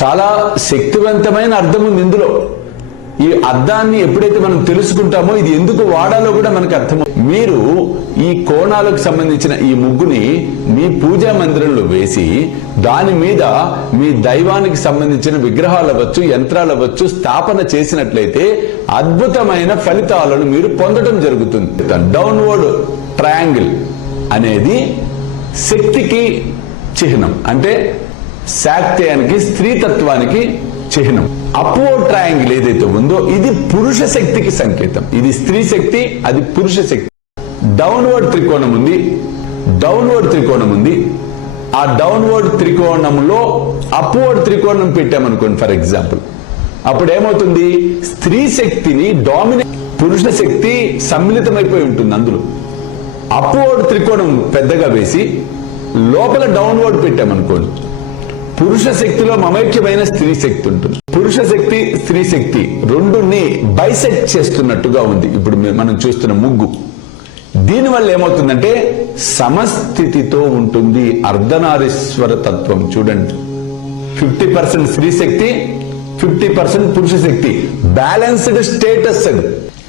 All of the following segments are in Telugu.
చాలా శక్తివంతమైన అర్థం ఉంది ఇందులో. ఈ అర్థాన్ని ఎప్పుడైతే మనం తెలుసుకుంటామో ఇది ఎందుకు వాడాలో కూడా మనకు అర్థం. మీరు ఈ కోణాలకు సంబంధించిన ఈ ముగ్గుని మీ పూజా మందిరంలో వేసి దాని మీద మీ దైవానికి సంబంధించిన విగ్రహాలు అవ్వచ్చు, యంత్రాలు అవ్వచ్చు స్థాపన చేసినట్లయితే అద్భుతమైన ఫలితాలను మీరు పొందడం జరుగుతుంది. డౌన్వర్డ్ ట్రయాంగిల్ అనేది శక్తికి చిహ్నం, అంటే శాక్తేయానికి, స్త్రీతత్వానికి చిహ్నం. అప్వర్డ్ ట్రయాంగిల్ ఏదైతే ఉందో ఇది పురుష శక్తికి సంకేతం. ఇది స్త్రీ శక్తి, అది పురుష శక్తి. డౌన్వర్డ్ త్రికోణం ఉంది, డౌన్వర్డ్ త్రికోణం ఉంది. ఆ డౌన్వర్డ్ త్రికోణంలో అప్వర్డ్ త్రికోణం పెట్టామనుకోండి ఫర్ ఎగ్జాంపుల్, అప్పుడు ఏమవుతుంది? స్త్రీ శక్తిని డామినేట్, పురుష శక్తి సమ్మిళితమైపోయి ఉంటుంది అందులో. అప్వర్డ్ త్రికోణం పెద్దగా వేసి లోపల డౌన్వర్డ్ పెట్టామనుకోండి, పురుష శక్తిలో మమైక్యమైన స్త్రీ శక్తి ఉంటుంది. పురుష శక్తి, స్త్రీ శక్తి రెండుని బైసెక్ట్ చేస్తున్నట్టుగా ఉంది ఇప్పుడు మనం చూస్తున్న ముగ్గు. దీనివల్ల ఏమవుతుందంటే సమస్థితితో ఉంటుంది అర్ధనారీశ్వర తత్వం. చూడండి, 50% స్త్రీ శక్తి, 50% పురుష శక్తి. బ్యాలెన్స్డ్ స్టేటస్, అది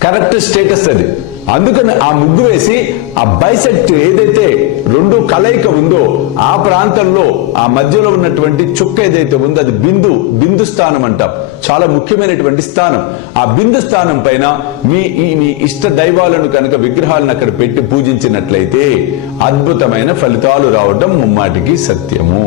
కరెక్ట్ స్టేటస్ అది. అందుకని ఆ ముగ్గు వేసి ఆ బైసెక్ట్ ఏదైతే రెండు కలయిక ఉందో ఆ ప్రాంతంలో ఆ మధ్యలో ఉన్నటువంటి చుక్క ఏదైతే ఉందో అది బిందు స్థానం అంటాం. చాలా ముఖ్యమైనటువంటి స్థానం. ఆ బిందు స్థానం పైన మీ ఇష్ట దైవాలను కనుక విగ్రహాలను అక్కడ పెట్టి పూజించినట్లయితే అద్భుతమైన ఫలితాలు రావడం ముమ్మాటికి సత్యము.